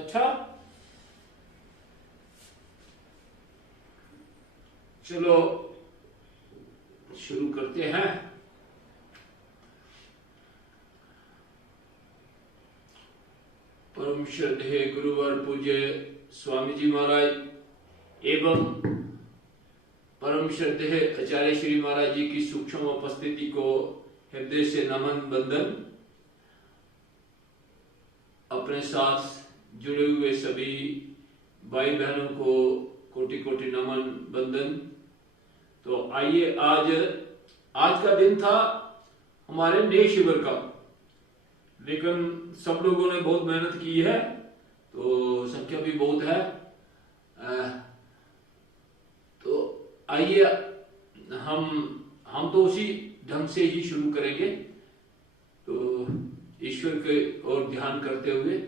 अच्छा, चलो शुरू करते हैं। परम श्रद्धेय गुरुवर पूज्य स्वामी जी महाराज एवं परम श्रद्धेय आचार्य श्री महाराज जी की सूक्ष्म उपस्थिति को हृदय से नमन बंदन। अपने साथ जुड़े हुए सभी भाई बहनों को कोटि कोटि नमन बंदन। तो आइए, आज का दिन था हमारे नए शिविर का, लेकिन सब लोगों ने बहुत मेहनत की है, तो संख्या भी बहुत है। तो आइए हम तो उसी ढंग से ही शुरू करेंगे। तो ईश्वर के ओर ध्यान करते हुए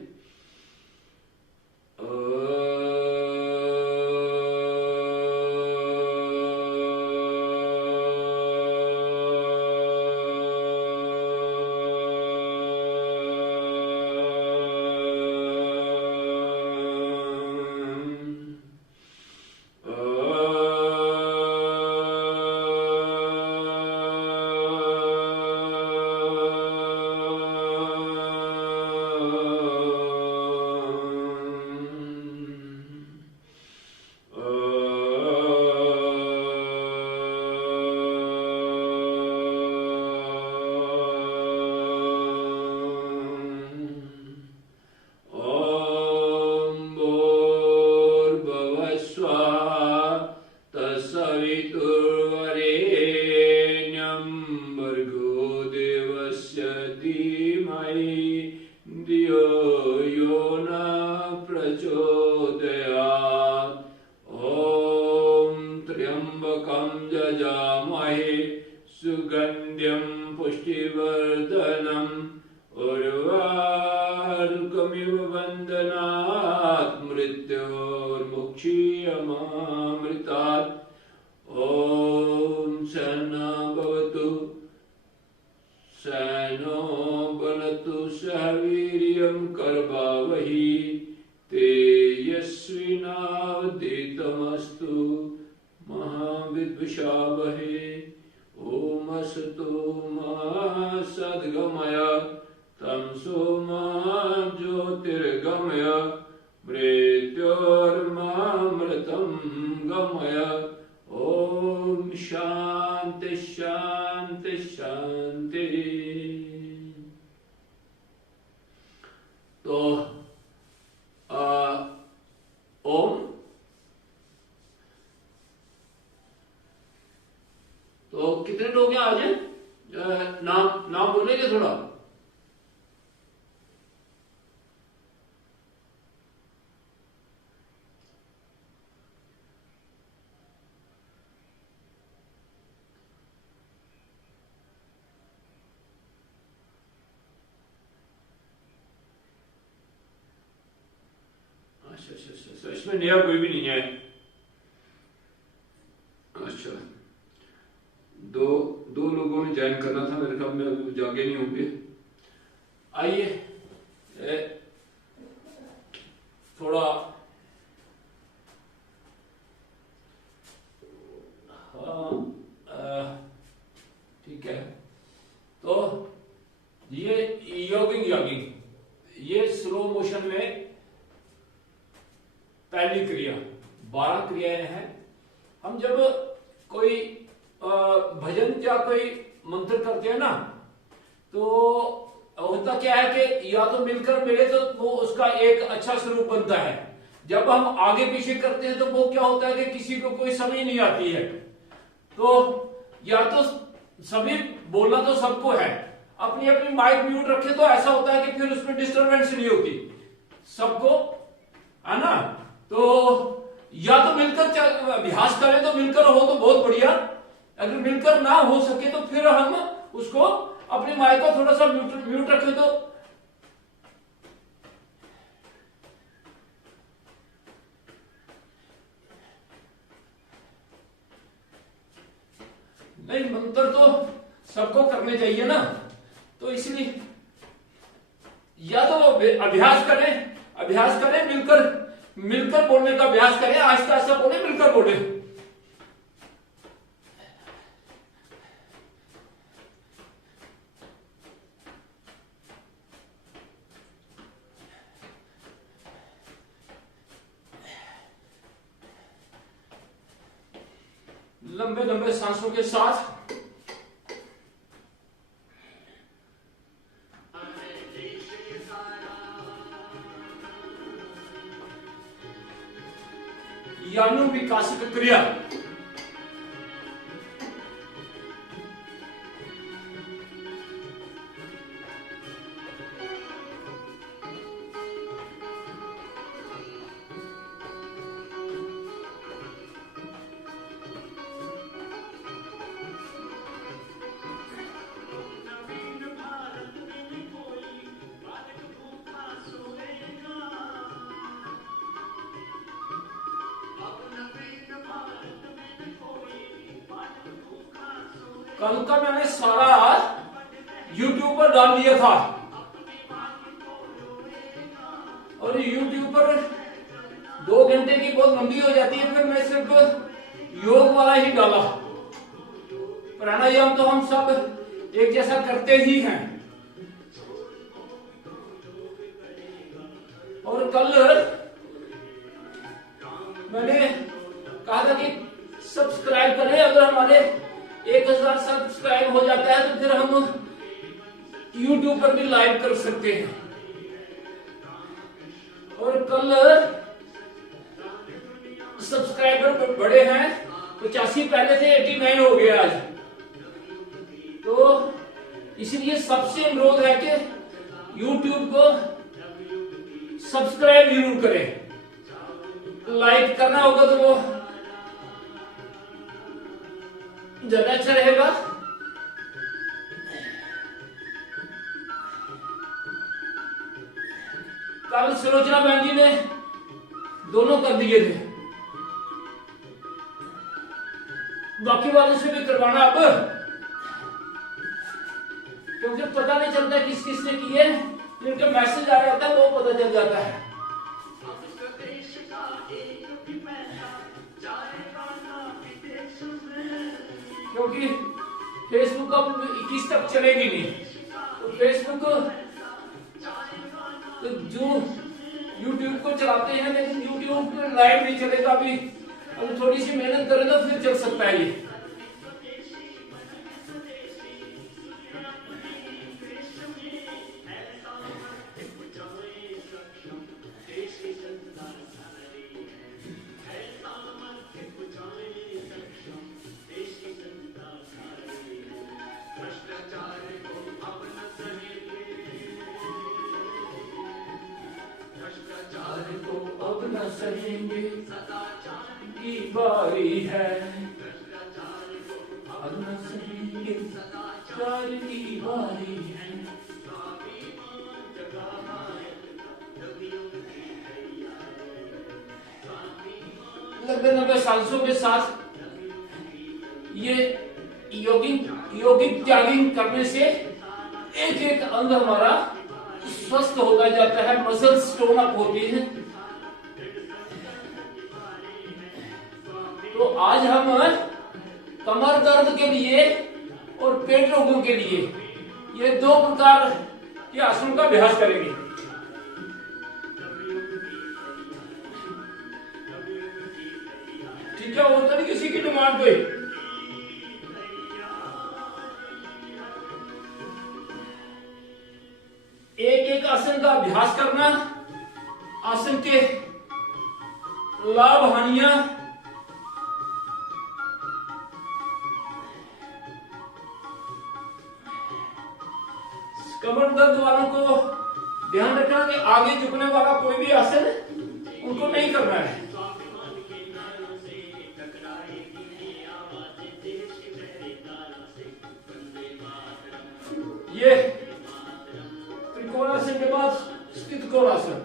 सुगंध्यम पुष्टिवर्धनम उर्वारुकमिव वंदनात् मृत्योर्मुक्षीयमामृतात्। ओम सहना भवतु सहनो भुनक्तु सह वीर्यं कर्वावहि तेजस्विनावधीतमस्तु महाविद्विषावहे। ओम असतो मा सद्गमय तमसो मा ज्योतिर्गमय मृत्योर्मामृतं गमय। ओम शांति शांति शांति। तो ओम, तो कितने लोग हैं आज? नाम बोलेंगे थोड़ा? अच्छा, इसमें नया कोई भी नहीं है। अच्छा, दो लोगों ने ज्वाइन करना था, मेरे ख्याल में अभी जागे नहीं होंगे। आइए थोड़ा ठीक है। तो ये यॉगिंग ये स्लो मोशन में पहली क्रिया, 12 क्रियाएं हैं। हम जब कोई भजन या कोई मंत्र करते हैं ना, तो होता क्या है कि या तो मिलकर मिले तो वो उसका एक अच्छा स्वरूप बनता है। जब हम आगे पीछे करते हैं तो वो क्या होता है कि किसी को कोई समझ नहीं आती है। तो या तो सभी बोलना तो सबको है, अपनी अपनी माइक म्यूट रखे तो ऐसा होता है कि फिर उसमें डिस्टरबेंस नहीं होती सबको, है ना। तो या तो मिलकर अभ्यास करें, तो मिलकर हो तो बहुत बढ़िया। अगर मिलकर ना हो सके तो फिर हम उसको अपनी माइक को थोड़ा सा म्यूट रखें तो नहीं, मंत्र तो सबको करने चाहिए ना। तो इसलिए या तो अभ्यास करें अभ्यास करें, मिलकर मिलकर बोलने का अभ्यास करें। आहिस्ता आहिस्ता बोले, मिलकर बोले। लंबे लंबे सांसों के साथ यानुविकासिक क्रिया। कल का मैंने सारा YouTube पर डाल दिया था और YouTube पर 2 घंटे की बहुत लंबी हो जाती है, फिर मैं सिर्फ योग वाला ही डाला। प्राणायाम तो हम सब एक जैसा करते ही हैं। और कल मैंने कहा था कि सब्सक्राइब करें। अगर हमारे 1000 सब्सक्राइब हो जाता है तो फिर हम YouTube पर भी लाइव कर सकते हैं। और कल सब्सक्राइबर बढ़े हैं, 85 पहले थे, 89 हो गया आज। तो इसलिए सबसे अनुरोध है कि YouTube को सब्सक्राइब जरूर करें। लाइक करना होगा तो वो ज्यादा अच्छा रहेगा। कल सुलोचना बहन जी ने दोनों कर दिए थे, बाकी वालों से भी करवाना अब, क्योंकि पता नहीं चलता किस किस ने किए। जिनका मैसेज आ जाता है वो पता चल जाता है। क्योंकि फेसबुक अब 21 तक चलेगी नहीं, तो फेसबुक तो जो यूट्यूब को चलाते हैं, लेकिन यूट्यूब लाइव नहीं चलेगा। अभी अगर थोड़ी सी मेहनत करें तो फिर चल सकता है ये। अब न सहेंगे की बारी है, अब न सहेंगे की बारी है। लंबे सांसों के साथ ये योगिक जॉगिंग करने से एक एक अंग हमारा स्वस्थ होता जाता है, मसल्स टोन अप होती है। तो आज हम कमर दर्द के लिए और पेट रोगों के लिए ये 2 प्रकार के आसन का अभ्यास करेंगे। ठीक है, और तो किसी की डिमांड कोई? एक एक आसन का अभ्यास करना, आसन के लाभ हानियां, कमर दर्द वालों को ध्यान रखना कि आगे झुकने वाला कोई भी आसन उनको नहीं करना है। ये त्रिकोणासन के बाद स्थित कोणासन।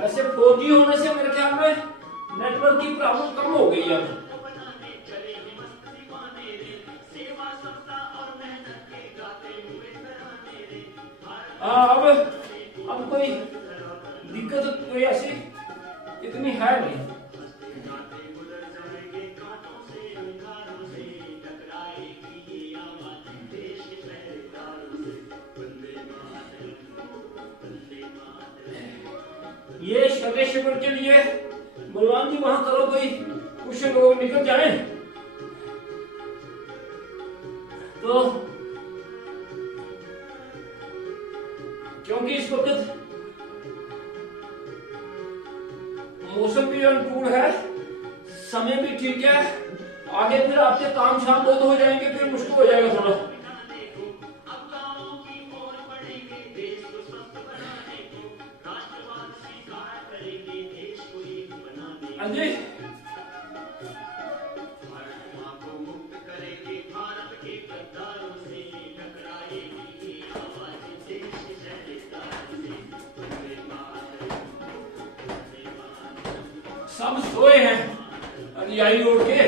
वैसे 4G होने से मेरे ख्याल में नेटवर्क की प्रॉब्लम कम हो गई है। अब कोई दिक्कत कोई ऐसी इतनी है नहीं। ये शबे शिविर के लिए बलवान जी वहां करो, कोई कुछ लोग निकल जाए तो, क्योंकि इस वक्त मौसम भी अनुकूल है, समय भी ठीक है। आगे फिर आपके काम शाम बहुत हो जाएंगे, फिर मुश्किल हो जाएगा थोड़ा। हाँ जी, सब सोए हैं रियाई रोड के।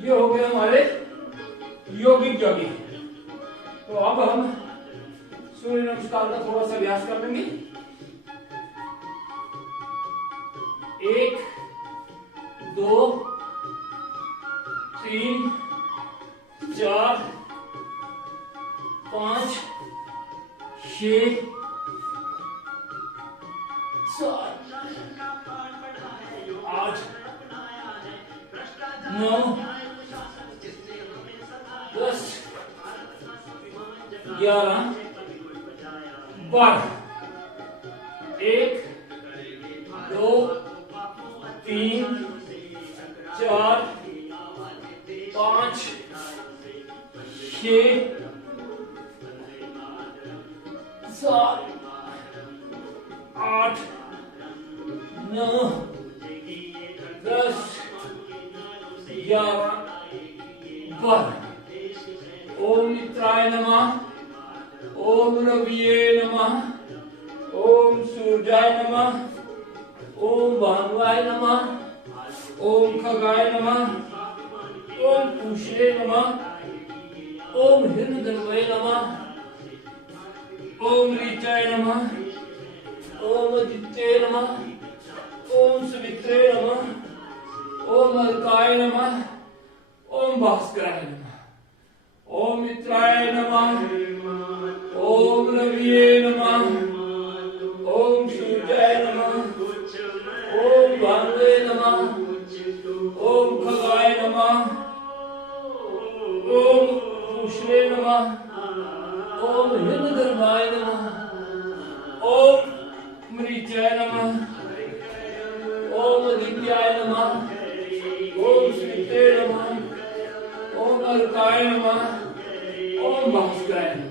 ये हो गए हमारे योगिक जोगी। तो अब हम सूर्य नमस्कार का थोड़ा सा अभ्यास कर लेंगे। 1 2 3 4 5 6 7 8 9 10 11 12। 1 2 3 4 5 6 7 8 9 10 11 12। ओम मित्राय नमः, ओम रविये नमः, ओम सूर्याय नमः, ओम भानुवाय नमः, ओम खगाय नमः, ओम पूषे नमः, ओम हिरण्यगर्भये नमः, ओम ऋचाय नमः, ओम आदित्ये नमः, ओम सवित्रे नमः, ओम अर्काय नमः, ओम भास्कराय नमः। ओम मित्राय नमः, ओम रविये नमः, ओम सूर्याय नमः, ओम भानुवे नमः, ओम खगाय नमः, ओम पूषे नमः, ओम हिरण्यगर्भाय नमः, ओम मरीचाय नमः, ओम आदित्याय नमः, ओम सवित्रे नमः, ओम अर्काय नमः, ओम भास्कराय नमः।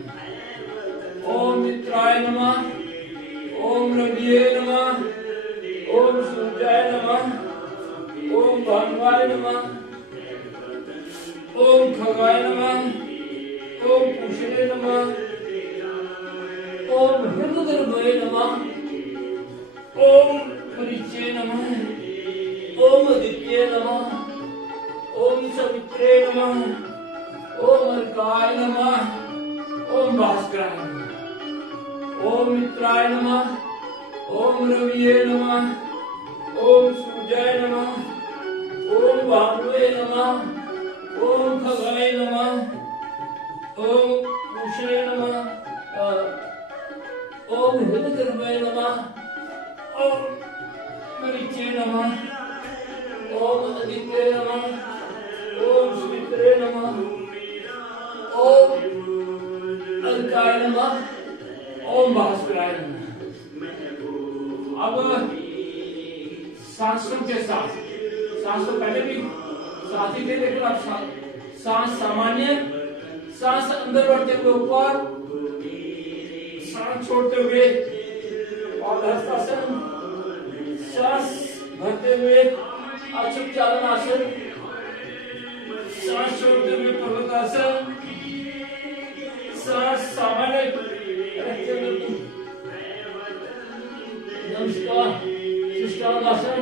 ओम मित्राय नमः, ओम रविये नमः, ओम सूर्याय नमः, ओम भानुवाय नमः, ओम खगाय नमः, ओम पूषणे नमः, ओम हिरण्यगर्भये नमः, ओम मरीचे नमः, ओम आदित्ये नमः, ओम सवित्रे नमः, ओम अर्काय नमः, ओम भास्कराय नमः। ओम मित्राय नमः, ओम रविये नमः, ओम सूर्याय नमः, ओम भानुवे नमः, ओम खगाय नमः, ओम पूषणे नमः, ओम हिरण्यगर्भये नमः, ओम मरीचे नमः, ओम आदित्ये नमः, ओम सुमित्रे नमः, ओम अलकाय नमः, ओम भास्कराय नमः। अब सांसों के साथ, सांस तो पहले भी साथ ही थे, लेकिन अब सांस सामान्य, सांस अंदर बढ़ते हुए ऊपर, सांस छोड़ते हुए और हस्तासन, सांस भरते हुए अचुक चालनासन, सांस छोड़ते हुए पर्वतासन, सांस सामान्य रखते हुए नमस्कार शिष्टांगासन,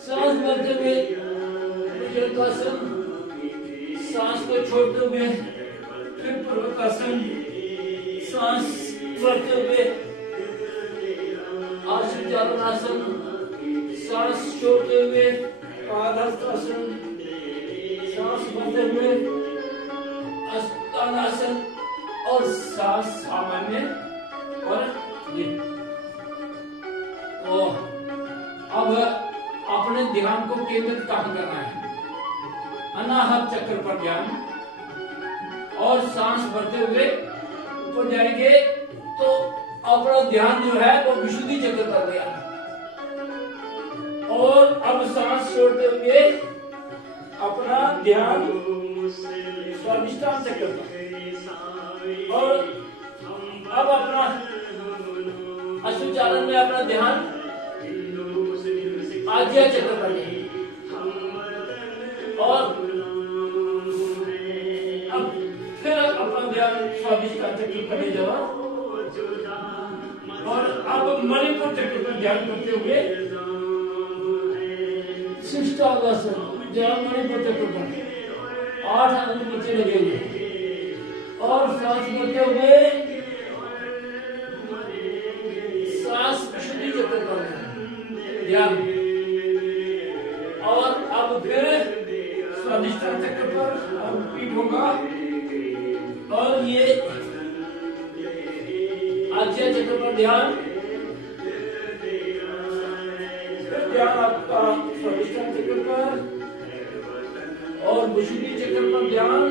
सांस भरते हुए भुजंगासन, सांस को छोड़ते हुए फिर पर्वतासन, सांस भरते हुए आसन चालनासन, सांस छोड़ते हुए पादहस्तासन, सांस भरते हुए अष्टांगासन और सांस सामान्य और ये। तो अब अपने ध्यान को केंद्रित कहाँ करना है? अनाहत चक्र पर ध्यान, और सांस भरते हुए ऊपर जाएंगे तो अपना ध्यान जो है वो विशुद्धि चक्र पर गया, और अब सांस छोड़ते हुए अपना ध्यान स्वादिष्टान चक्र पर, और अब अपना अश्वचालन में अपना ध्यान आज्ञा चक्र पर, और अब फिर अपना ध्यान स्वादिष्टान चक्र पर ले जाओ, और अब मणिपुर चक्र पर ध्यान करते हुए शिष्टांगासन, ध्यान मणिपुर चक्र पर 8 अंग नीचे लगे हुए, और सांस भरते हुए सांस विशुद्धि चक्र पर ध्यान, और अब फिर स्वादिष्टान चक्र पर अब रिपीट होगा, और ये आज्ञा चक्र पर ध्यान, फिर ध्यान आपका स्वादिष्टान चक्र पर और विशुद्धि चक्र पर ध्यान,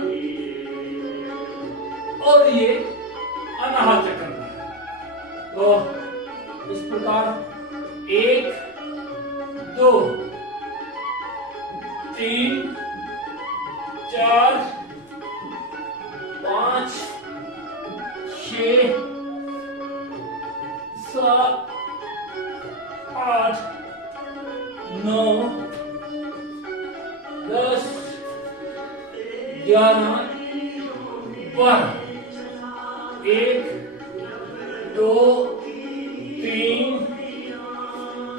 और ये अनाहत चक्र पर। तो इस प्रकार 1 2 3 4 5 6 7 8 9 10 11 12 1 2 3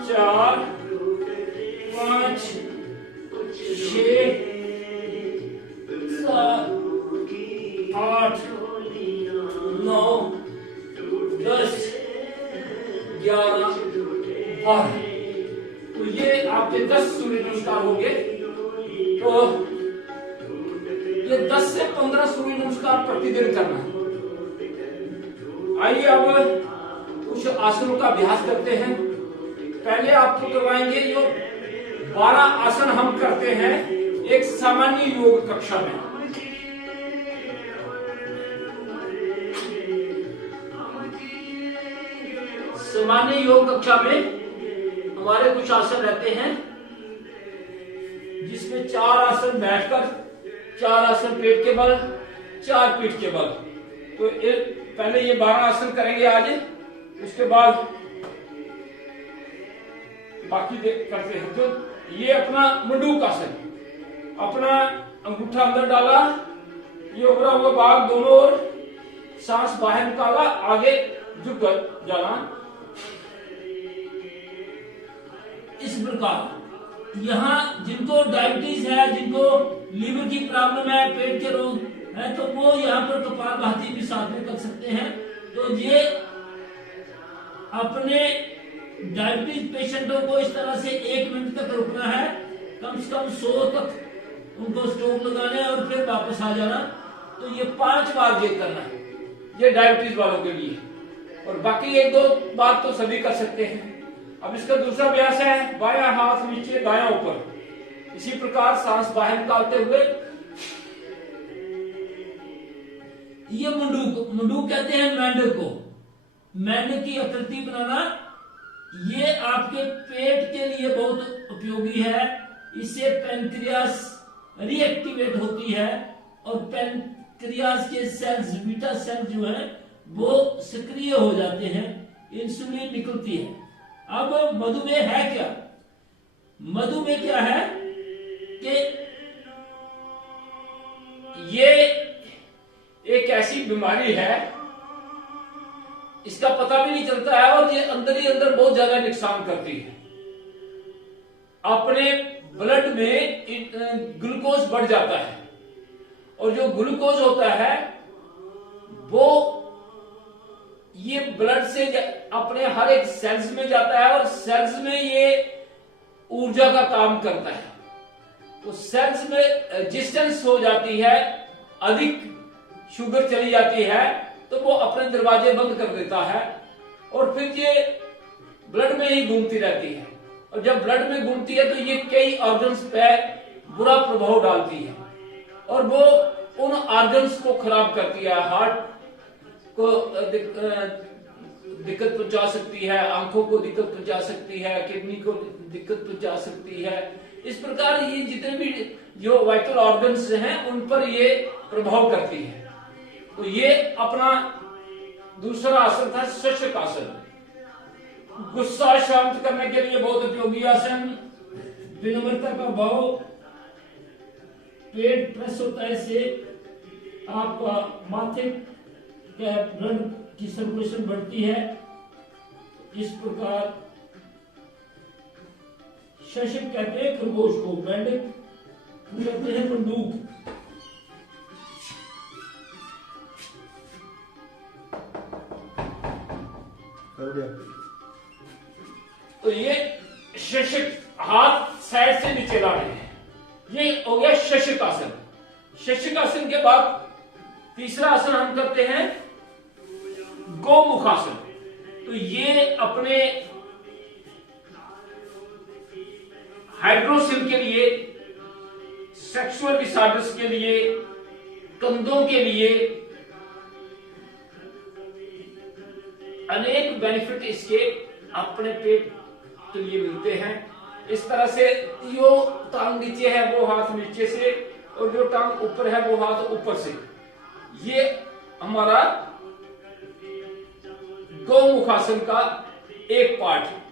4 5 6 7 8 9 10 11 12। तो ये आपके 10 सूर्य नमस्कार हो गए। तो ये 10 से 15 सूर्य नमस्कार प्रतिदिन करना। आइए अब कुछ आसनों का अभ्यास करते हैं। पहले आपको करवाएंगे जो 12 आसन हम करते हैं एक सामान्य योग कक्षा में। सामान्य योग कक्षा में हमारे कुछ आसन रहते हैं जिसमें 4 आसन बैठकर, 4 आसन पेट के बल, 4 पीठ के बल। तो पहले ये 12 आसन करेंगे आज, उसके बाद बाकी करते हैं। तो ये अपना मंडूक आसन, अपना अंगूठा अंदर डाला, ये उभरा हुआ भाग दोनों ओर, सांस बाहर निकाला, आगे झुक जाना। इस प्रकार यहाँ जिनको डायबिटीज है, जिनको लीवर की प्रॉब्लम है, पेट के रोग है, तो वो यहाँ पर कपालभाति भी साथ में कर सकते हैं। तो ये अपने डायबिटीज पेशेंटों को इस तरह से 1 मिनट तक रुकना है, कम से कम 100 तक उनको स्टॉप लगाने और फिर वापस आ जाना। तो ये 5 बार ये करना है, ये डायबिटीज वालों के लिए। और बाकी 1-2 बार तो सभी कर सकते हैं। अब इसका दूसरा अभ्यास है बायां हाथ नीचे दायां ऊपर। इसी प्रकार सांस बाहर निकालते हुए ये मुंडूक कहते हैं मेंढक को। मेंढक की आकृति बनाना ये आपके पेट के लिए बहुत उपयोगी है। इससे पैंक्रियास रिएक्टिवेट होती है और पैंक्रियास के सेल्स, बीटा सेल्स जो है वो सक्रिय हो जाते हैं, इंसुलिन निकलती है। अब मधुमेह है क्या? मधुमेह क्या है कि ये एक ऐसी बीमारी है, इसका पता भी नहीं चलता है और ये अंदर ही अंदर बहुत ज्यादा नुकसान करती है। अपने ब्लड में ग्लूकोज बढ़ जाता है और जो ग्लूकोज होता है वो ये ब्लड से अपने हर एक सेल्स में जाता है और सेल्स में ये ऊर्जा का काम करता है। तो सेल्स में रेजिस्टेंस हो जाती है, अधिक शुगर चली जाती है तो वो अपने दरवाजे बंद कर देता है और फिर ये ब्लड में ही घूमती रहती है। और जब ब्लड में घूमती है तो ये कई ऑर्गन्स पे बुरा प्रभाव डालती है और वो उन ऑर्गन्स को खराब करती है। हार्ट को दिक्कत पहुंचा सकती है, आंखों को दिक्कत पहुंचा सकती है, किडनी को दिक्कत पहुंचा सकती है। इस प्रकार ये जितने भी जो वाइटल ऑर्गन्स हैं उन पर ये प्रभाव करती है। तो ये अपना दूसरा आसन था शशक आसन। गुस्सा शांत करने के लिए बहुत उपयोगी आसन। विनम्रता का भाव, पेट प्रेस होता है, इससे आपका माथे के ब्लड की सर्कुलेशन बढ़ती है। इस प्रकार शशक कहते हैं खरगोश को, मेंढक कहते हैं मंडूक। तो ये शशक, हाथ साइड से नीचे लाने हैं, ये हो गया शशक आसन। शशक आसन के बाद तीसरा आसन हम करते हैं गोमुख आसन। तो ये अपने हाइड्रोसिल के लिए, सेक्सुअल डिसऑर्डर्स के लिए, कंधों के लिए अनेक बेनिफिट इसके अपने पेट के लिए मिलते हैं। इस तरह से जो टांग नीचे है वो हाथ नीचे से और जो टांग ऊपर है वो हाथ ऊपर से, ये हमारा गोमुख आसन का एक पार्ट है।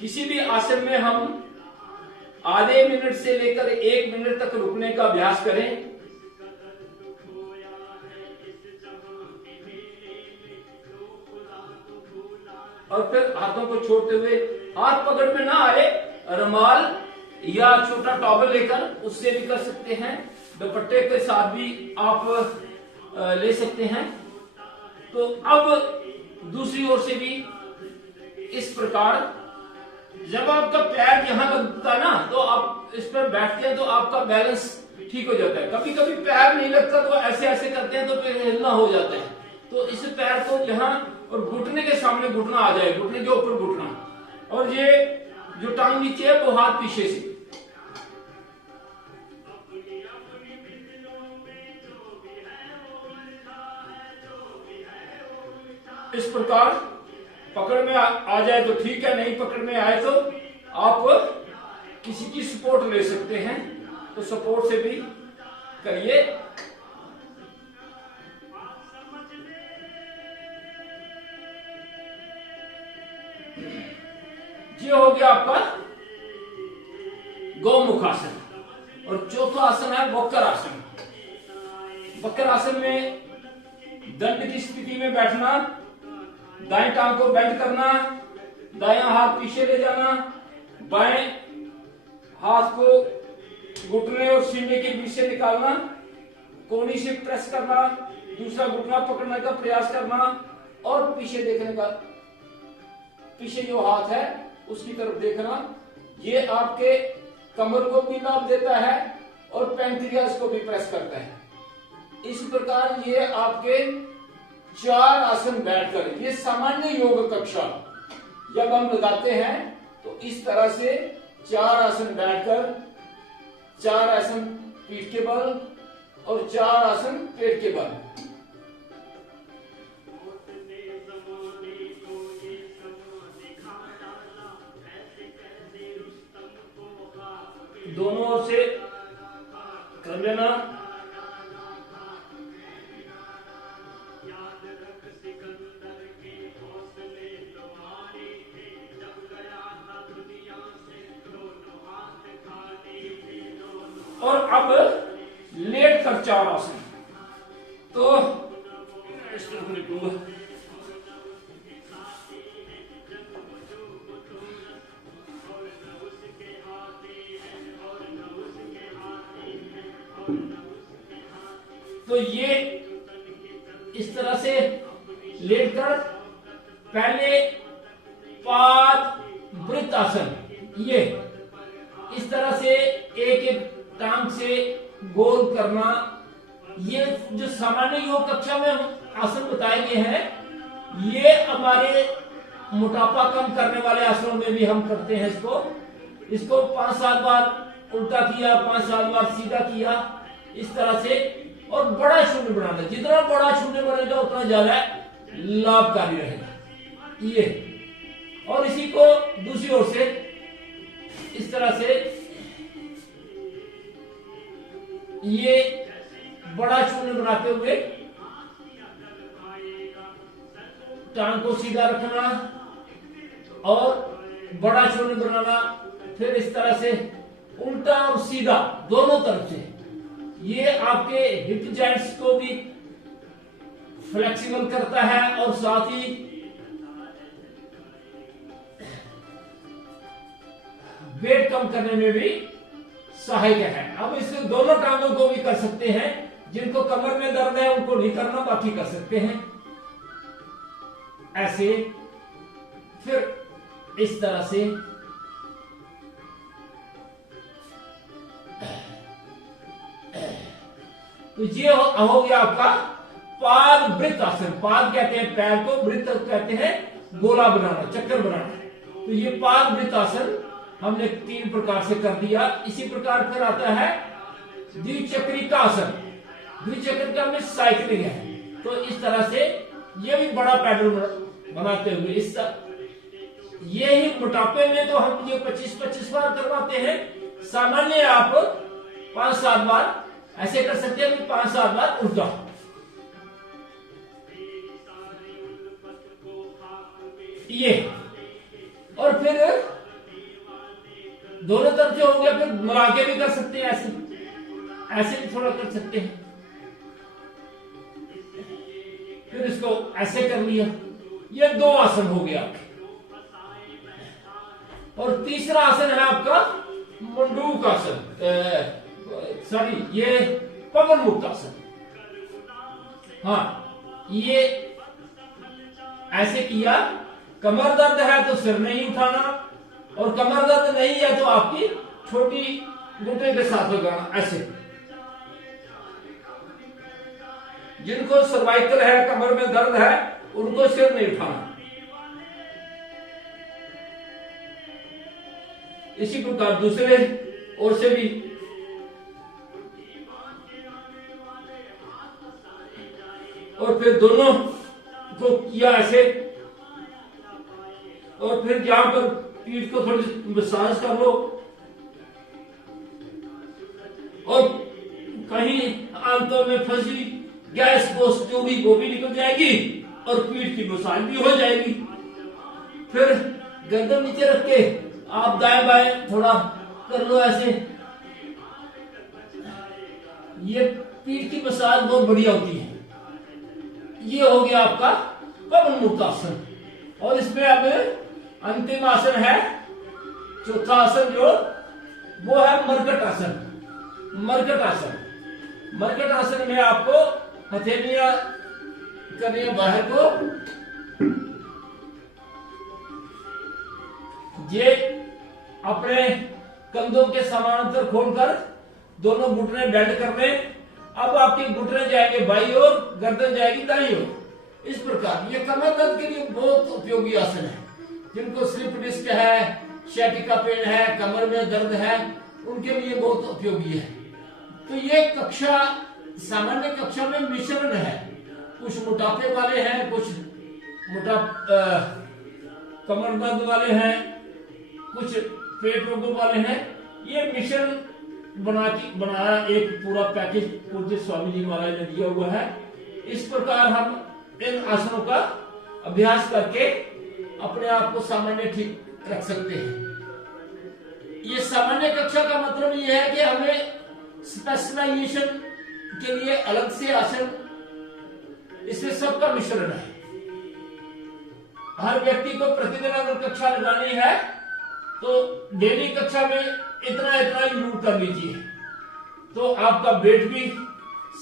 किसी भी आसन में हम आधे मिनट से लेकर 1 मिनट तक रुकने का अभ्यास करें। और फिर हाथों को छोड़ते हुए, हाथ पकड़ में ना आए, रुमाल या छोटा टॉवल लेकर उससे भी कर सकते हैं, दुपट्टे के साथ भी आप ले सकते हैं। तो अब दूसरी ओर से भी इस प्रकार, जब आपका पैर यहां लगता है ना तो आप इस पर बैठते हैं तो आपका बैलेंस ठीक हो जाता है। कभी कभी पैर नहीं लगता तो ऐसे ऐसे करते हैं तो फिर हिलना हो जाता है। तो इस पैर को यहां और घुटने के सामने घुटना आ जाए, घुटने के ऊपर घुटना, और ये जो टांग नीचे है वो हाथ पीछे से। इस प्रकार पकड़ में आ जाए तो ठीक है, नहीं पकड़ में आए तो आप किसी की सपोर्ट ले सकते हैं, तो सपोर्ट से भी करिए। ये हो गया आपका गोमुख आसन। और चौथा आसन है वक्र आसन। वक्र आसन में दंड की स्थिति में बैठना, दाएं टांग को बेंड करना, दायां हाथ पीछे ले जाना, बाएं हाथ को घुटने और सीने के बीच से निकालना, कोहनी से प्रेस करना, दूसरा घुटना पकड़ने का प्रयास करना और पीछे देखने का, पीछे जो हाथ है उसकी तरफ देखना। ये आपके कमर को भी लाभ देता है और पैंक्रियास को भी प्रेस करता है। इस प्रकार ये आपके 4 आसन बैठकर, ये सामान्य योग कक्षा जब हम लगाते हैं तो इस तरह से 4 आसन बैठकर, 4 आसन पीठ के बल और 4 आसन पेट के बल। दोनों ओर से कर लेना। और अब लेट कर 4 आसन। तो इस तरह लिखूंगा। तो ये इस तरह से लेटकर पहले पाद वृत्त आसन, ये इस तरह से एक एक टांग से गोल करना। ये जो सामान्य योग कक्षा में आसन बताए गए हैं, ये हमारे मोटापा कम करने वाले आसनों में भी हम करते हैं। इसको 5-7 बार उल्टा किया, 5-7 बार सीधा किया, इस तरह से। और बड़ा शून्य बनाना, जितना बड़ा शून्य बनेगा उतना ज्यादा लाभकारी रहेगा ये। और इसी को दूसरी ओर से इस तरह से ये बड़ा शून्य बनाते हुए टांग को सीधा रखना और बड़ा शून्य बनाना। फिर इस तरह से उल्टा और सीधा दोनों तरफ से। ये आपके हिप जॉइंट्स को भी फ्लेक्सिबल करता है और साथ ही वेट कम करने में भी सहायक है। अब इस दोनों टांगों को भी कर सकते हैं। जिनको कमर में दर्द है उनको नहीं करना, बाकी कर सकते हैं ऐसे। फिर इस तरह से तो ये हो गया आपका पाद वृत्त आसन। पाद कहते हैं पैर को, वृत्त कहते हैं गोला बनाना, चक्कर बनाना। तो ये पाद वृत्त आसन हमने 3 प्रकार से कर दिया। इसी प्रकार फिर आता है द्विचक्रिका आसन। द्विचक्रिका में साइकिलिंग है। तो इस तरह से ये भी बड़ा पैडल बनाते हुए इस ये ही मोटापे में तो हम ये 25-25 बार करवाते हैं। सामान्य आप 5-7 बार ऐसे कर सकते हैं, 5-7 बार उल्टा। ये और फिर दोनों तरफ से हो गया। फिर मिला के भी कर सकते हैं, ऐसे भी थोड़ा कर सकते हैं। फिर इसको ऐसे कर लिया। ये 2 आसन हो गया। और तीसरा आसन है आपका मंडूक आसन, सॉरी ये पवन मुक्त आसन। हाँ, ये ऐसे किया। कमर दर्द है तो सिर नहीं उठाना, और कमर दर्द नहीं है तो आपकी छोटी घुटने के साथ लगाना ऐसे। जिनको सर्वाइकल है, कमर में दर्द है, उनको सिर नहीं उठाना। इसी प्रकार दूसरे ओर से भी और फिर दोनों को किया ऐसे। और फिर यहां पर पीठ को थोड़ी मसाज कर लो, और कहीं आंतों में फंसी गैस पोस्ट जो भी वो भी निकल जाएगी और पीठ की मसाज भी हो जाएगी। फिर गर्दन नीचे रख के आप दाएं बाएं थोड़ा कर लो ऐसे। ये पीठ की मसाज बहुत बढ़िया होती है। ये हो गया आपका पवन मुक्त आसन। और इसमें अब अंतिम आसन है, चौथा आसन जो वो है मरकट आसन। मरकट आसन, मरकट आसन में आपको हथेलियां करनी है बाहर को। ये अपने कंधों के समानांतर खोलकर दोनों घुटने बेंड करने। अब आपके घुटने जाएंगे बाईं ओर, गर्दन जाएगी दाईं ओर। इस प्रकार ये कमर दर्द के लिए बहुत उपयोगी आसन है। जिनको स्लिप डिस्क है, sciatica पेन है, कमर में दर्द है, उनके लिए बहुत उपयोगी है। तो ये कक्षा सामान्य कक्षा में मिश्रण है, कुछ मोटापे वाले हैं, कुछ कमर दर्द वाले हैं, कुछ पेट रोगों वाले हैं। ये मिश्रण बनाया एक पूरा पैकेज पूज्य स्वामी जी महाराज ने दिया हुआ है। इस प्रकार हम इन आसनों का अभ्यास करके अपने आप को सामान्य ठीक रख सकते हैं। ये सामान्य कक्षा का मतलब ये है कि हमें स्पेशलाइजेशन के लिए अलग से आसन, इसमें सबका मिश्रण है। हर व्यक्ति को प्रतिदिन अगर कक्षा लगानी है तो डेली कक्षा में इतना इतना यूज कर लीजिए, तो आपका वेट भी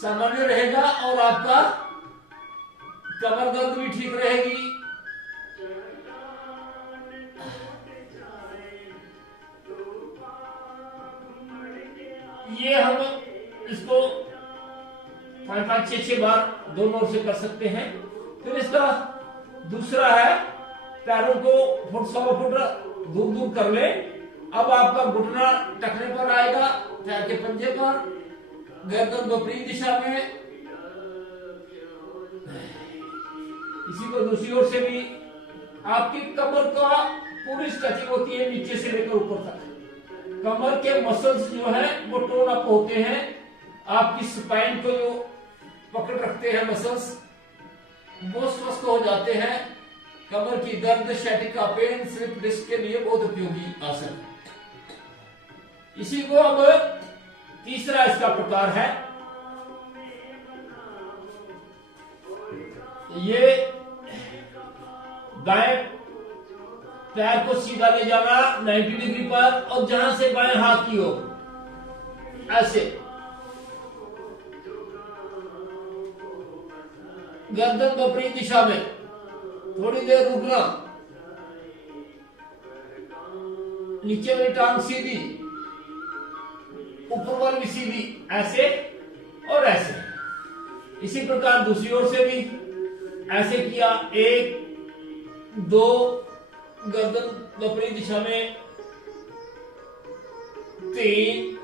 सामान्य रहेगा और आपका कमर दर्द भी ठीक रहेगी। ये हम इसको 5-5, 6-6 बार दोनों ओर से कर सकते हैं। फिर इसका दूसरा है, पैरों को फुट 100 फुट दूर दूर कर ले। अब आपका घुटना टखने पर आएगा, पैर के पंजे पर, गर्दन विपरीत दिशा में। इसी को दूसरी ओर से भी आपकी कमर का पूरी स्ट्रेचिंग होती है नीचे से लेकर ऊपर तक। कमर के मसल्स जो है वो टोन अप होते हैं, आपकी स्पाइन को जो पकड़ रखते हैं मसल्स वो स्वस्थ हो जाते हैं। कमर की दर्द, sciatica पेन, स्लिप डिस्क के लिए बहुत उपयोगी आसन। इसी को अब तीसरा इसका प्रकार है, ये दाएं पैर को सीधा ले जाना 90 डिग्री पर और जहां से बाएं हाथ की ओर ऐसे गर्दन विपरीत दिशा में थोड़ी देर रुकना, नीचे वाली टांग सीधी, ऊपर वाली सीधी, ऐसे और ऐसे। इसी प्रकार दूसरी ओर से भी ऐसे किया, 1 2 गर्दन विपरीत दिशा में, 3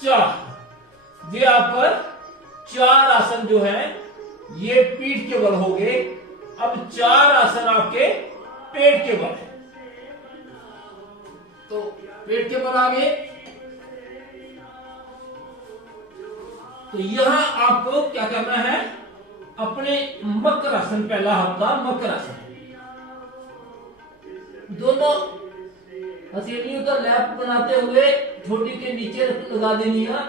4। ये आपका 4 आसन जो है ये पीठ के बल हो गए। अब 4 आसन आपके पेट के बल है, तो पेट के बल आ गए। तो यहां आपको क्या करना है, अपने मकर आसन, पहला आपका मकर आसन, दोनों हथेलियों का लैप बनाते हुए छोटी के नीचे लगा देनी है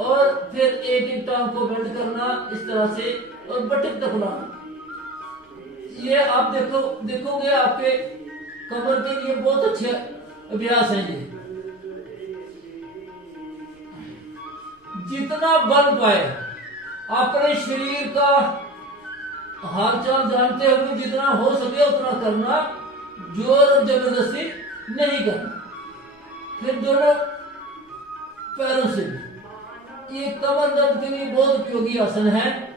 और फिर एक एक टांग को बेंड करना इस तरह से और बटक तकना। ये आप देखोगे आपके कमर के लिए बहुत अच्छे अभ्यास है ये। जितना बल पाए अपने शरीर का हालचाल जानते हुए जितना हो सके उतना करना, जोर और जबरदस्ती नहीं करना। फिर दोनों पैरों से ये कमर दर्द के लिए बहुत उपयोगी आसन है।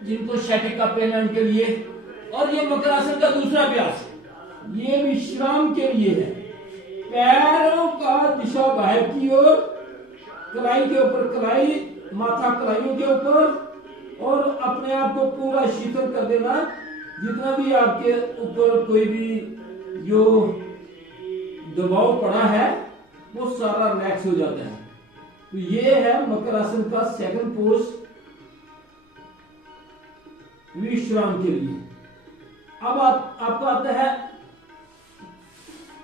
जिनको sciatica पेन है उनके लिए। और ये मकर आसन का दूसरा अभ्यास, ये विश्राम के लिए है। पैरों का दिशा बाहर की ओर, कलाई के ऊपर कलाई, माथा कलाइयों के ऊपर, और अपने आप को पूरा शीतल कर देना। जितना भी आपके ऊपर कोई भी जो दबाव पड़ा है वो सारा रिलैक्स हो जाता है। तो ये है मकर आसन का सेकंड पोज विश्राम के लिए। अब आपका आता है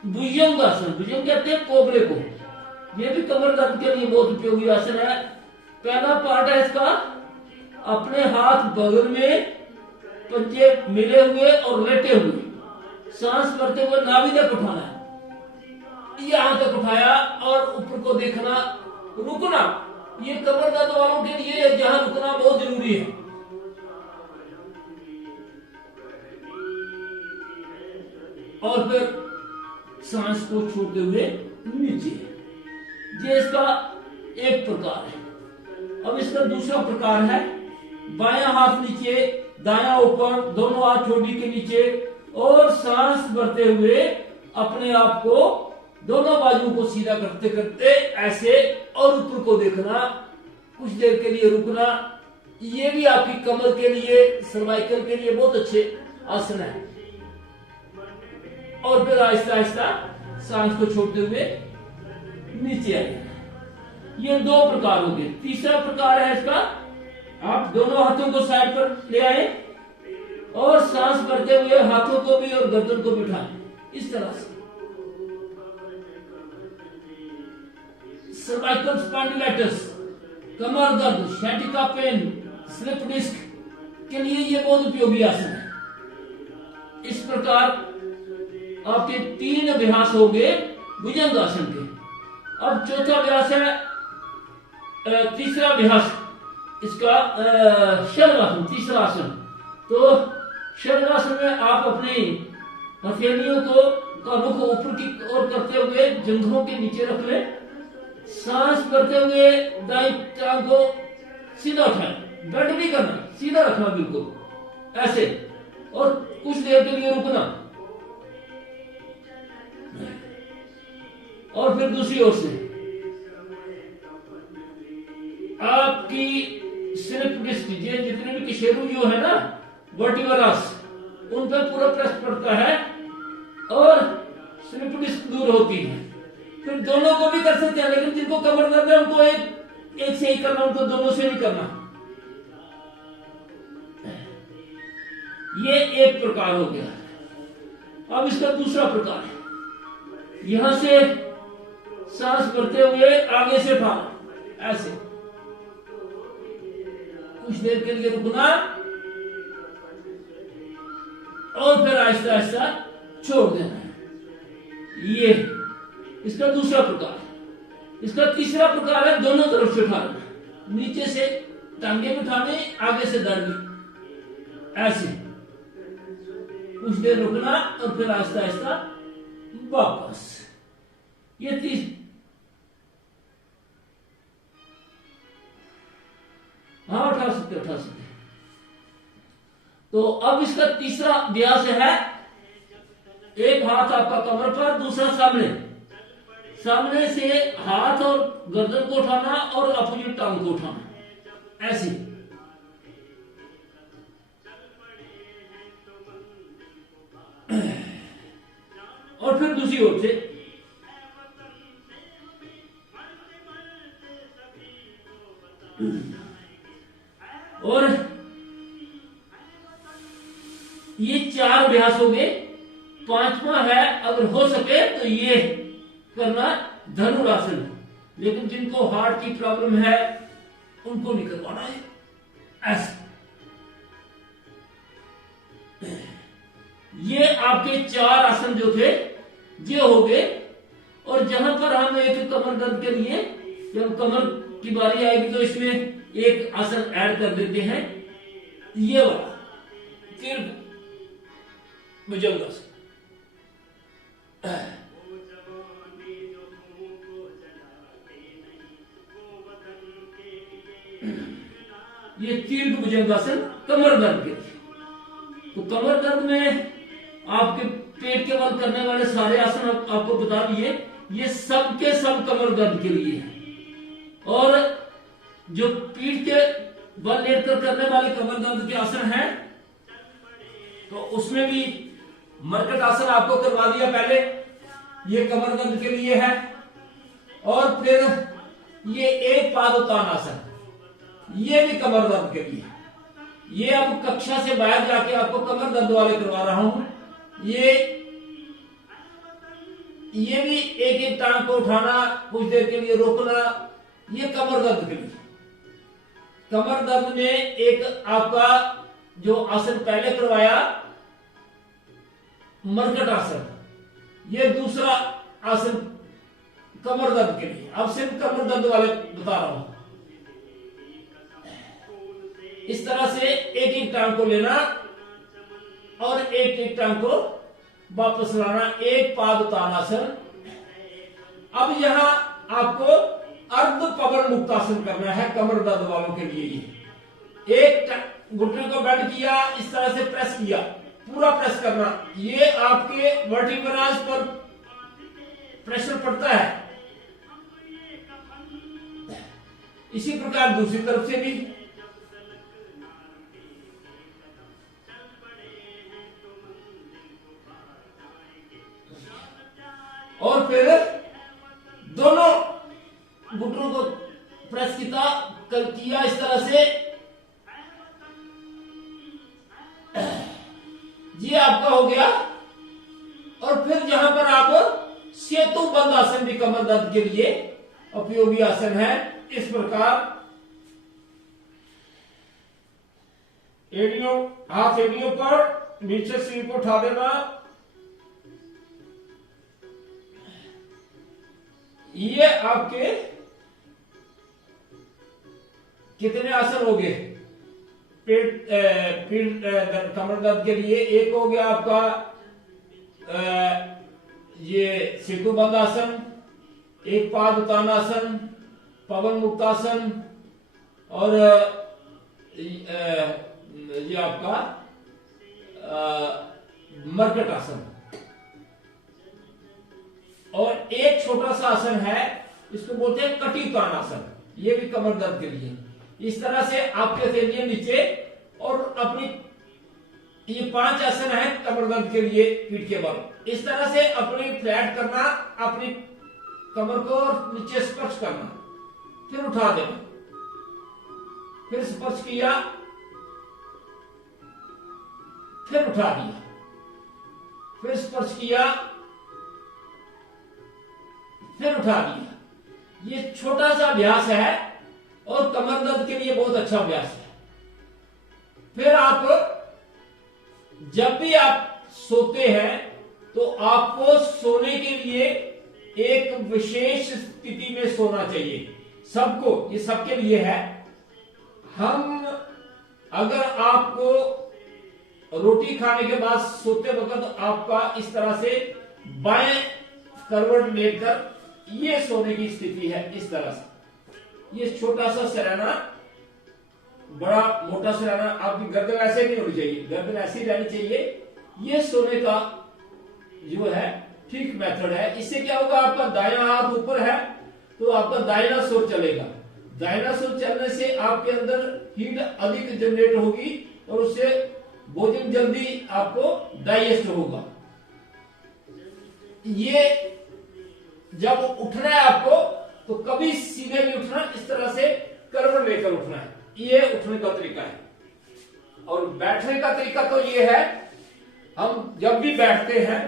भुजंग आसन। भुजंग कहते हैं कोबरे को। ये भी कमर दर्द के लिए बहुत उपयोगी आसन है। पहला पार्ट है इसका, अपने हाथ बगल में, पंजे मिले हुए और लेटे हुए, सांस भरते हुए नाभि तक उठाना है। यहां तक उठाया और ऊपर को देखना, रुकना। ये कमर दर्द वालों के लिए जहां रुकना बहुत जरूरी है। और फिर सांस को छोड़ते हुए नीचे। ये इसका एक प्रकार है। अब इसका दूसरा प्रकार है, बायां हाथ नीचे, दायां ऊपर, दोनों हाथ ठोड़ी के नीचे, और सांस भरते हुए अपने आप को दोनों बाजू को सीधा करते करते ऐसे और ऊपर को देखना, कुछ देर के लिए रुकना। ये भी आपकी कमर के लिए, सर्वाइकल के लिए बहुत अच्छे आसन है। और फिर आहिस्ता आहिस्ता सांस को छोड़ते हुए नीचे आइए। ये दो प्रकार हो गए। तीसरा प्रकार है इसका, आप दोनों हाथों को साइड पर ले आए और सांस भरते हुए हाथों को भी और गर्दन को भी उठाएं, इस तरह से। सर्वाइकल स्पॉन्डिलाइटिस, कमर दर्द, sciatica पेन, स्लिप डिस्क के लिए ये बहुत उपयोगी आसन है। इस प्रकार आपके 3 अभ्यास हो गए भुजंग आसन के। अब चौथा अभ्यास है, तीसरा अभ्यास इसका शलभासन, तीसरा आसन। तो शलभासन में आप अपनी हथेलियों का रुख ऊपर की ओर करते हुए जंघों के नीचे रख लें, सांस भरते हुए दाईं टांग को सीधा उठाएं, बेंड नहीं करना, सीधा रखना बिल्कुल ऐसे, और कुछ देर के लिए रुकना। और फिर दूसरी ओर से आपकी स्लिप डिस्क, ये जितने भी किशोरू जो है ना, वर्टिब्रस, उन पर पूरा प्रेस पड़ता है और स्लिप डिस्क दूर होती है। फिर दोनों को भी कर सकते हैं, लेकिन जिनको कमर दर्द है उनको एक से ही करना, उनको दोनों से नहीं करना। ये एक प्रकार हो गया। अब इसका दूसरा प्रकार है, यहां से सांस भरते हुए आगे से उठाना, ऐसे कुछ देर के लिए रुकना और फिर आहिस्ता आहिस्ता छोड़ देना है। ये इसका दूसरा प्रकार है। इसका तीसरा प्रकार है, दोनों तरफ से उठाना, नीचे से टांगे भी उठाने, आगे से दर्द, ऐसे कुछ देर रुकना और फिर आहिस्ता आहिस्ता वापस। ये हाँ, उठा सकते। तो अब इसका तीसरा अभ्यास है, एक हाथ आपका कमर पर, दूसरा सामने से हाथ और गर्दन को उठाना और अपोजिट टांग को उठाना, ऐसे। और फिर दूसरी ओर से और ये 4 अभ्यास हो गए। 5वां है, अगर हो सके तो ये करना धनुरासन, लेकिन जिनको हार्ट की प्रॉब्लम है उनको नहीं करवाना है, ऐसे। ये आपके 4 आसन जो थे ये हो गए। और जहां पर हम एक कमर दर्द के लिए, जब कमर की बारी आएगी तो इसमें एक आसन ऐड कर देते हैं, ये वाला तीर्थ भुजंग आसन। ये तीर्थ भुजंग आसन कमर दर्द के लिए। तो कमर दर्द में आपके पेट के बल करने वाले सारे आसन आपको बता दिए, ये सब के सब कमर दर्द के लिए है। और जो पीठ के बल लेकर करने वाले कमर दर्द के आसन हैं, तो उसमें भी मरकट आसन आपको करवा दिया पहले, ये कमर दर्द के लिए है। और फिर ये एक पाद उत्तान आसन, ये भी कमर दर्द के लिए। ये अब कक्षा से बाहर जाके आपको कमर दर्द वाले करवा रहा हूं। ये भी एक टांग को उठाना, कुछ देर के लिए रोकना, ये कमर दर्द के लिए। कमर दर्द में एक आपका जो आसन पहले करवाया, मरकट आसन, ये दूसरा आसन कमर दर्द के लिए। अब सिर्फ कमर दर्द वाले बता रहा हूं। इस तरह से एक टांग को लेना और एक टांग को वापस लाना, एक पाद उत्तान आसन। अब यहां आपको अर्ध पवन मुक्तासन करना है कमर दर्द वालों के लिए। ये एक घुटने को बेंड किया, इस तरह से प्रेस किया, पूरा प्रेस करना, ये आपके वर्टिब्रल्स पर प्रेशर पड़ता है। इसी प्रकार दूसरी तरफ से भी। और फिर दोनों घुटनों को प्रेस किया इस तरह से। ये आपका हो गया। और फिर जहां पर आप सेतु बंद आसन भी कमर दर्द के लिए उपयोगी आसन है। इस प्रकार एड़ियों, हाथ एड़ियों पर, नीचे सिर को उठा देना। ये आपके कितने आसन हो गए पेट कमर दर्द के लिए? एक हो गया आपका ये सेतु बंद आसन, एक पाद उत्तानासन, पवन मुक्तासन, और ये आपका मर्कट आसन। और एक छोटा सा आसन है, इसको बोलते हैं कटी उत्तानासन, ये भी कमर दर्द के लिए। इस तरह से आपके हथेलियां नीचे, और अपनी ये 5 आसन है कमर दर्द के लिए पीठ के बल। इस तरह से अपनी फ्लैट करना, अपनी कमर को नीचे स्पर्श करना, फिर उठा देना, फिर स्पर्श किया, फिर उठा दिया, फिर स्पर्श किया, फिर उठा दिया। ये छोटा सा अभ्यास है और कमर दर्द के लिए बहुत अच्छा अभ्यास है। फिर आप जब भी आप सोते हैं तो आपको सोने के लिए एक विशेष स्थिति में सोना चाहिए। सबको, ये सबके लिए है। हम अगर आपको रोटी खाने के बाद सोते वक्त आपका इस तरह से बाएं करवट लेकर ये सोने की स्थिति है, इस तरह से। ये छोटा सा सिरहाना, बड़ा मोटा सिरहाना, आपकी गर्दन ऐसे नहीं होनी चाहिए, गर्दन ऐसी रहनी चाहिए। ये सोने का जो है ठीक मेथड है। इससे क्या होगा, आपका दायां हाथ ऊपर है तो आपका दाहिना सुर चलेगा। दाहिना सुर चलने से आपके अंदर हीट अधिक जनरेट होगी और उससे भोजन जल्दी आपको डाइजेस्ट होगा। ये जब उठना है आपको तो कभी सीधे नहीं उठना, इस तरह से करवट लेकर उठना है। ये उठने का तरीका है। और बैठने का तरीका तो ये है, हम जब भी बैठते हैं,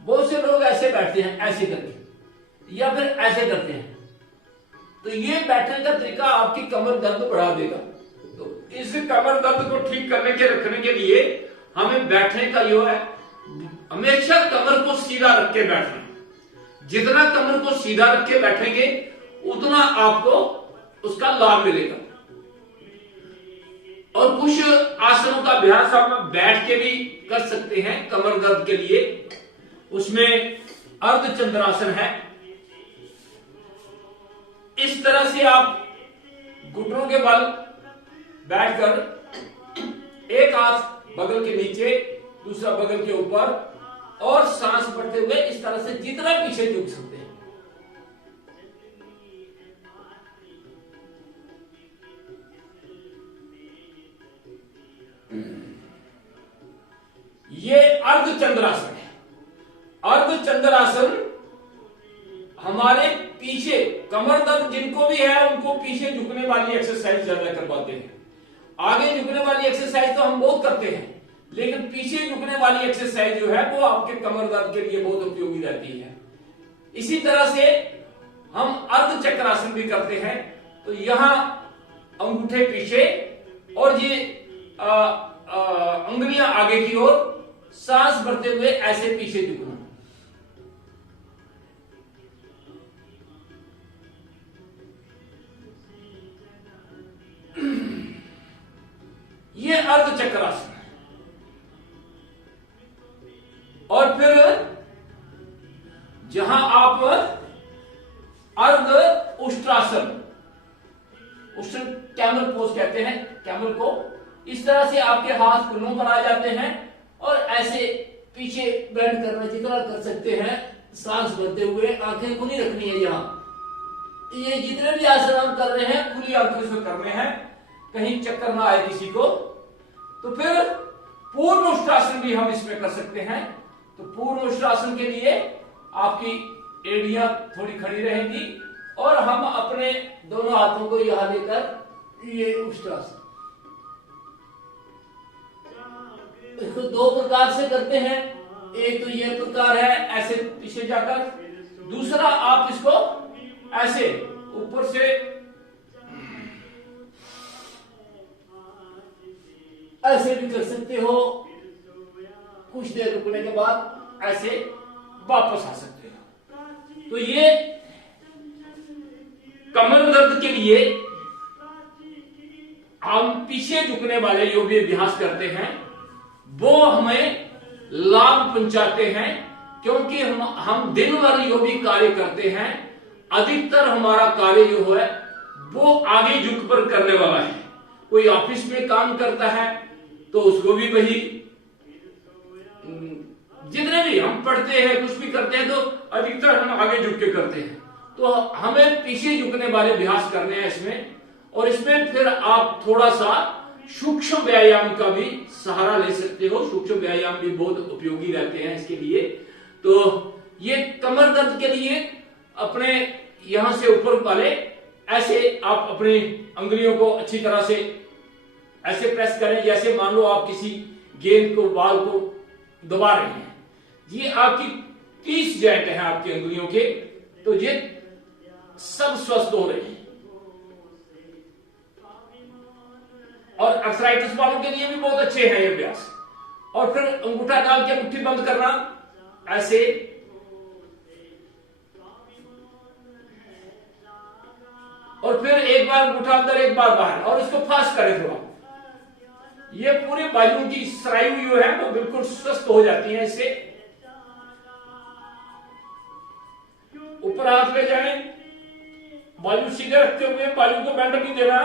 बहुत से लोग ऐसे बैठते हैं, ऐसे करके, या फिर ऐसे करते हैं। तो ये बैठने का तरीका आपकी कमर दर्द बढ़ा देगा। तो इस कमर दर्द को ठीक करने के रखने के लिए हमें बैठने का जो है, हमेशा कमर को सीधा रख के बैठना। जितना कमर को सीधा रख के बैठेंगे उतना आपको उसका लाभ मिलेगा। और कुछ आसनों का अभ्यास आप बैठ के भी कर सकते हैं कमर दर्द के लिए। उसमें अर्धचंद्रासन है। इस तरह से आप घुटनों के बल बैठकर एक हाथ बगल के नीचे, दूसरा बगल के ऊपर, और सांस भरते हुए इस तरह से जितना पीछे झुक सकते हैं। ये अर्धचंद्रासन है। अर्धचंद्रासन हमारे पीछे कमर दर्द जिनको भी है उनको पीछे झुकने वाली एक्सरसाइज ज्यादा करवाते हैं। आगे झुकने वाली एक्सरसाइज तो हम बहुत करते हैं, लेकिन पीछे झुकने वाली एक्सरसाइज जो है वो आपके कमर दर्द के लिए बहुत उपयोगी रहती है। इसी तरह से हम अर्ध चक्रासन भी करते हैं। तो यहां अंगूठे पीछे और ये अंगुलियां आगे की ओर, सांस भरते हुए ऐसे पीछे झुकना। ये अर्ध चक्रासन। और फिर जहां आप अर्ध उष्ट्रासन, उष्ट्र कैमल पोज कहते हैं कैमल को। इस तरह से आपके हाथ घुटनों पर आ जाते हैं और ऐसे पीछे बेंड करना जितना कर सकते हैं, सांस भरते हुए आंखें खुली रखनी है। यहाँ ये जितने भी आसन हम कर रहे हैं खुली आंखों से करने हैं, कहीं चक्कर ना आए किसी को। तो फिर पूर्ण उष्ट्रासन भी हम इसमें कर सकते हैं। तो पूर्ण उष्ट्रासन के लिए आपकी एड़ियां थोड़ी खड़ी रहेंगी और हम अपने दोनों हाथों को यहां लेकर ये उष्ट्रासन, इसको दो प्रकार से करते हैं। एक तो ये प्रकार है ऐसे पीछे जाकर, दूसरा आप इसको ऐसे ऊपर से ऐसे भी कर सकते हो, कुछ देर रुकने के बाद ऐसे वापस आ सकते हो। तो ये कमर दर्द के लिए हम पीछे झुकने वाले जो भी अभ्यास करते हैं वो हमें लाभ पहुंचाते हैं, क्योंकि हम दिन भर जो भी कार्य करते हैं अधिकतर हमारा कार्य जो है वो आगे झुक कर करने वाला है। कोई ऑफिस में काम करता है तो उसको भी वही, जितने भी हम पढ़ते हैं कुछ भी करते हैं तो अधिकतर हम आगे झुक के करते हैं। तो हमें पीछे झुकने वाले अभ्यास करने हैं इसमें। और इसमें फिर आप थोड़ा सा सूक्ष्म व्यायाम का भी सहारा ले सकते हो। सूक्ष्म व्यायाम भी बहुत उपयोगी रहते हैं इसके लिए। तो ये कमर दर्द के लिए अपने यहां से ऊपर वाले ऐसे आप अपनी अंगुलियों को अच्छी तरह से ऐसे प्रेस करें, जैसे मान लो आप किसी गेंद को, बॉल को दबा रहे हैं। ये आपकी 30 जॉइंट है आपकी अंगुलियों के, तो ये सब स्वस्थ हो रहे हैं। और अर्थराइटिस वालों के लिए भी बहुत अच्छे हैं ये अभ्यास। और फिर अंगूठा डाल के मुट्ठी बंद करना ऐसे, और फिर एक बार अंगूठा अंदर एक बार बाहर, और इसको फास्ट करें थोड़ा। ये पूरे बाजुओं की स्नायु जो है वो बिल्कुल स्वस्थ हो जाती है इससे। ऊपर हाथ ले जाएं, बाजू सीधे रखते हुए, बाजू को बेंड नहीं देना।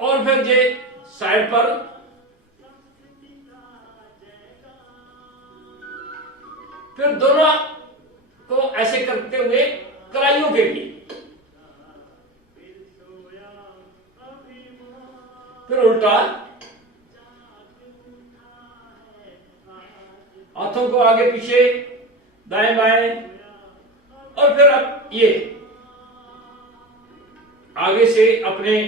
और फिर ये साइड पर फिर दोनों को ऐसे करते हुए कलाइयों के लिए, फिर उल्टा, हाथों को आगे पीछे, दाएं बाएं, और फिर अब ये आगे से अपने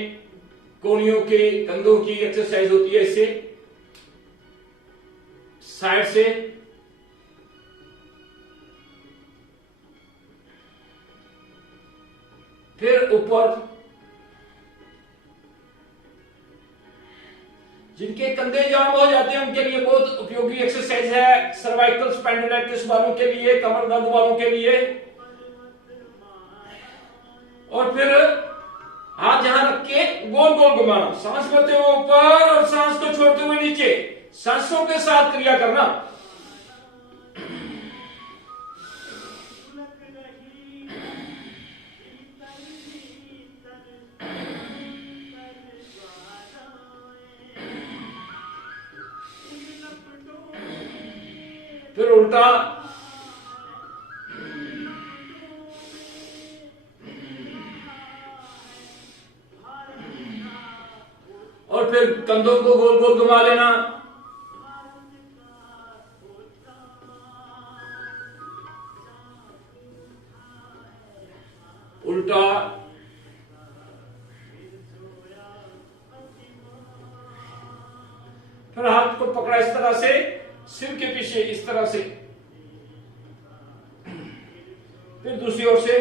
कोहनियों के कंधों की एक्सरसाइज होती है इससे, साइड से फिर ऊपर। जिनके कंधे जाम हो जाते हैं उनके लिए बहुत उपयोगी एक्सरसाइज है, सर्वाइकल स्पॉन्डिलाइटिस वालों के लिए, कमर दर्द वालों के लिए। और फिर हाथ जहां रख के गोल गोल घुमाना, सांस लेते हुए ऊपर और सांस को छोड़ते हुए नीचे, सांसों के साथ क्रिया करना। फिर उल्टा, और फिर कंधों को गोल गोल घुमा लेना। उल्टा, फिर हाथ को पकड़ा इस तरह से, सिर के पीछे इस तरह से, फिर दूसरी ओर से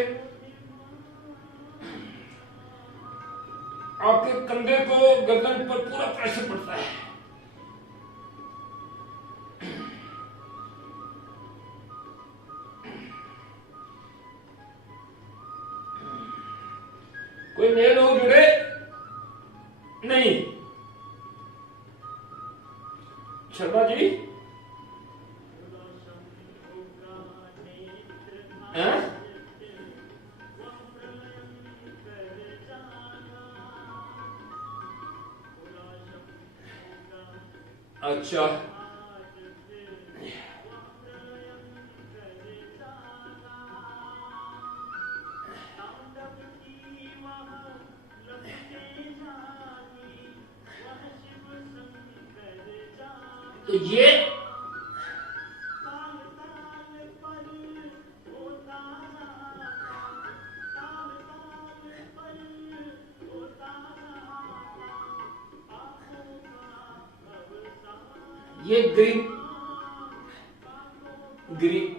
आपके कंधे को गर्दन पर पूरा प्रेशर पड़ता है। कोई नए लोग जुड़े नहीं? शर्मा जी अच्छा, तो ये ग्रीन ग्रीन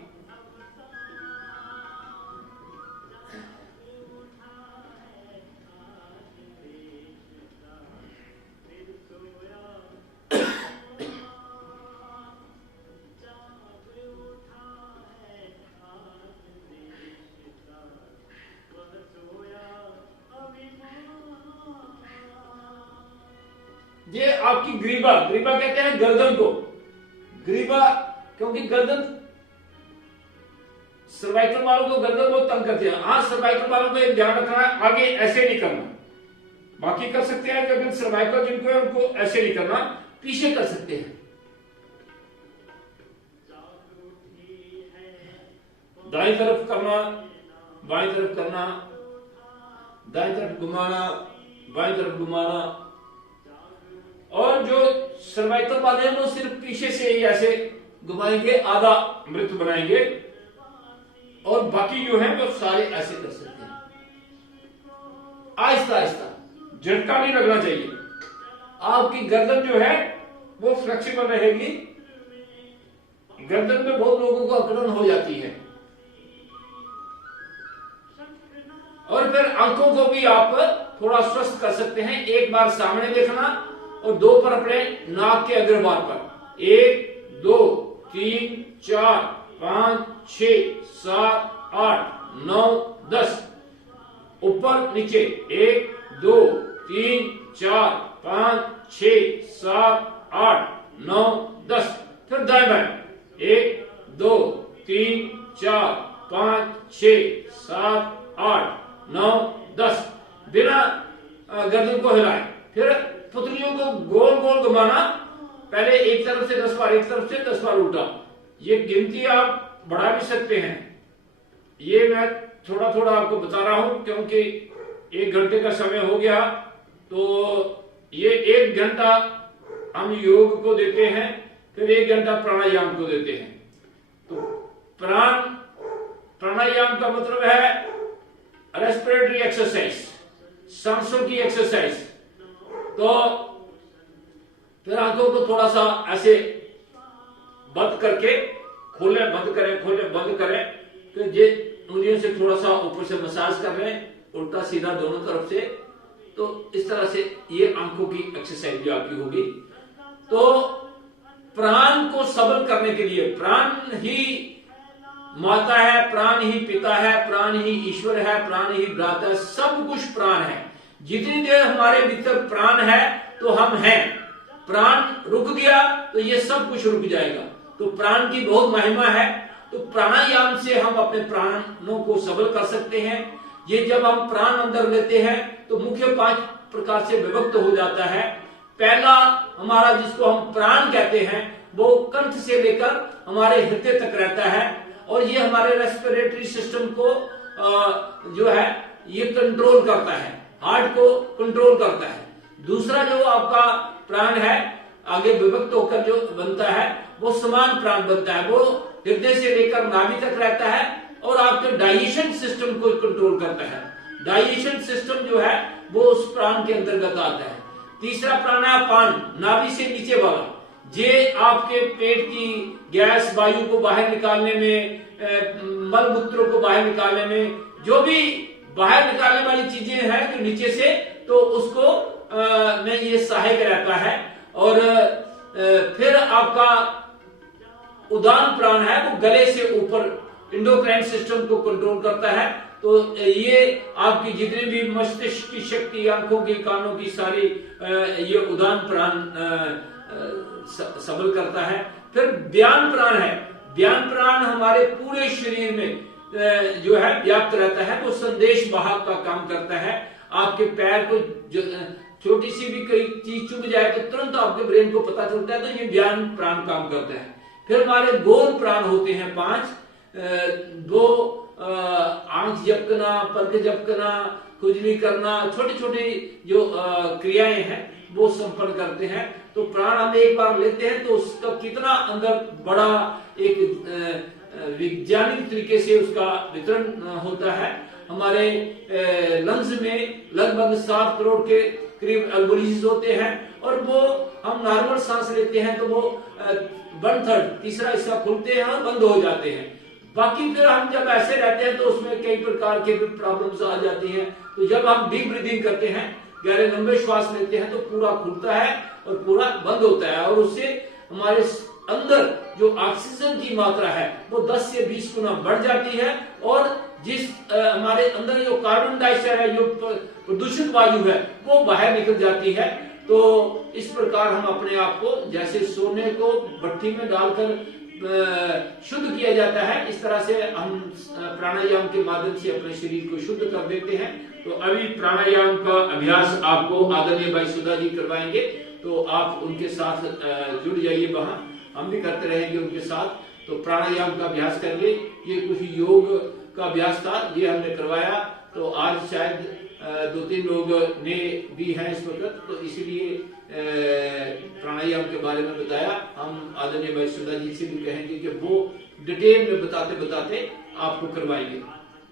ये आपकी ग्रीवा, ग्रीवा कहते हैं गर्दन को, ग्रीवा, क्योंकि गर्दन सर्वाइकल वालों को गर्दन बहुत तंग करती है। हाँ, सर्वाइकल वालों को एक ध्यान रखना है, आगे ऐसे नहीं करना, बाकी कर सकते हैं, लेकिन सर्वाइकल जिनको है उनको ऐसे नहीं करना, पीछे कर सकते हैं। दाईं तरफ करना, बाईं तरफ करना, दाईं तरफ घुमाना, बाईं तरफ घुमाना। और जो सर्वाइकल वाले हैं वो सिर्फ पीछे से ही ऐसे घुमाएंगे, आधा मृत बनाएंगे, और बाकी जो है वो सारे ऐसे कर सकते हैं। आहिस्ता आहिस्ता, झटका नहीं लगना चाहिए। आपकी गर्दन जो है वो फ्लेक्सिबल रहेगी। गर्दन में बहुत लोगों को अकड़न हो जाती है। और फिर आंखों को भी आप थोड़ा स्वस्थ कर सकते हैं। एक बार सामने देखना और दो पर अपने नाक के अग्रभाग पर, 1 2 3 4 5 6 7 8 9 10, ऊपर नीचे 1 2 3 4 5 6 7 8 9 10। फिर दाएं बाएं 1 2 3 4 5 6 7 8 9 10, बिना गर्दन को हिलाए। फिर पुतलियों को गोल गोल घुमाना, पहले एक तरफ से 10 बार, एक तरफ से 10 बार उल्टा। ये गिनती आप बढ़ा भी सकते हैं। ये मैं थोड़ा थोड़ा आपको बता रहा हूं क्योंकि 1 घंटे का समय हो गया। तो ये 1 घंटा हम योग को देते हैं, फिर 1 घंटा प्राणायाम को देते हैं। तो प्राणायाम का मतलब है रेस्पिरेटरी एक्सरसाइज, सांसों की एक्सरसाइज। तो फिर आंखों को थोड़ा सा ऐसे बंद करके खोले, बंद करें, खोले, बंद करें। फिर ये उंगलियों से थोड़ा सा ऊपर से मसाज कर रहे हैं, उल्टा सीधा दोनों तरफ से। तो इस तरह से ये आंखों की एक्सरसाइज भी आपकी होगी। तो प्राण को सबल करने के लिए, प्राण ही माता है, प्राण ही पिता है, प्राण ही ईश्वर है, प्राण ही भ्राता है, सब कुछ प्राण है। जितनी देर हमारे भीतर प्राण है तो हम हैं। प्राण रुक गया तो ये सब कुछ रुक जाएगा। तो प्राण की बहुत महिमा है। तो प्राणायाम से हम अपने प्राणों को सबल कर सकते हैं। ये जब हम प्राण अंदर लेते हैं तो मुख्य 5 प्रकार से विभक्त हो जाता है। पहला हमारा, जिसको हम प्राण कहते हैं, वो कंठ से लेकर हमारे हृदय तक रहता है, और ये हमारे रेस्पिरेटरी सिस्टम को जो है ये कंट्रोल करता है, हार्ट को कंट्रोल करता है। दूसरा जो आपका प्राण है आगे विभक्त होकर जो बनता है वो समान प्राण बनता है। वो हृदय से लेकर नाभि तक रहता है और आपके डाइजेशन सिस्टम को कंट्रोल करता है। डाइजेशन सिस्टम जो है वो उस प्राण के अंतर्गत आता है। तीसरा प्राण है अपान, नाभि से नीचे वाला। ये आपके पेट की गैस वायु को बाहर निकालने में, मल मूत्रों को बाहर निकालने में, जो भी बाहर निकालने वाली चीजें हैं जो नीचे से, तो उसको में ये सहायक रहता है। और फिर आपका उदान प्राण है, वो गले से ऊपर इंडोक्राइन सिस्टम को कंट्रोल करता है। तो ये आपकी जितनी भी मस्तिष्क की शक्ति, आंखों की, कानों की सारी ये उदान प्राण सबल करता है। फिर व्यान प्राण है। व्यान प्राण हमारे पूरे शरीर में जो है व्याप्त रहता है। वो संदेश वाहक का काम करता है। आपके पैर को छोटी सी भी कोई चीज चुभ जाए तो तुरंत आपके ब्रेन को पता चलता है, तो ये व्यान प्राण काम करता है। फिर हमारे गौण प्राण होते हैं 5, दो आंख झपकना, पलक झपकना, खुजली करना, छोटी छोटी जो क्रियाएं हैं वो संपन्न करते हैं। तो प्राण हम एक बार लेते हैं तो उसका कितना अंदर बड़ा एक वैज्ञानिक तरीके से उसका वितरण होता है। हमारे लंग्स में लगभग 7 करोड़ के करीब एल्वेओली होते हैं, और वो हम नॉर्मल सांस लेते हैं तो वो 1/3 तीसरा हिस्सा खुलते हैं और बंद हो जाते हैं। बाकी फिर हम जब ऐसे रहते हैं तो उसमें कई प्रकार के प्रॉब्लम्स आ जाती हैं। तो जब हम डीप ब्रीदिंग करते हैं, गहरे लंबे श्वास लेते हैं, तो पूरा खुलता है और पूरा बंद होता है, और उससे हमारे अंदर जो ऑक्सीजन की मात्रा है वो 10 से 20 गुना बढ़ जाती है, और जिस हमारे अंदर जो कार्बन डाइऑक्साइड है, जो प्रदूषित वायु है, वो बाहर निकल जाती है। तो इस प्रकार हम अपने आप को, जैसे सोने को भट्टी में डालकर शुद्ध किया जाता है, इस तरह से हम प्राणायाम के माध्यम से अपने शरीर को शुद्ध कर देते हैं। तो अभी प्राणायाम का अभ्यास आपको आदरणीय भाई सुधा जी करवाएंगे, तो आप उनके साथ जुड़ जाइए, वहां हम भी करते रहेंगे उनके साथ। तो प्राणायाम का अभ्यास करिए। ये कुछ योग का अभ्यास था, ये हमने करवाया। तो आज शायद 2-3 लोग नए भी हैं इस वक्त, तो इसीलिए प्राणायाम के बारे में बताया। हम आदरणीय भाई सुधा जी से भी कहेंगे कि वो डिटेल में बताते बताते आपको करवाएंगे।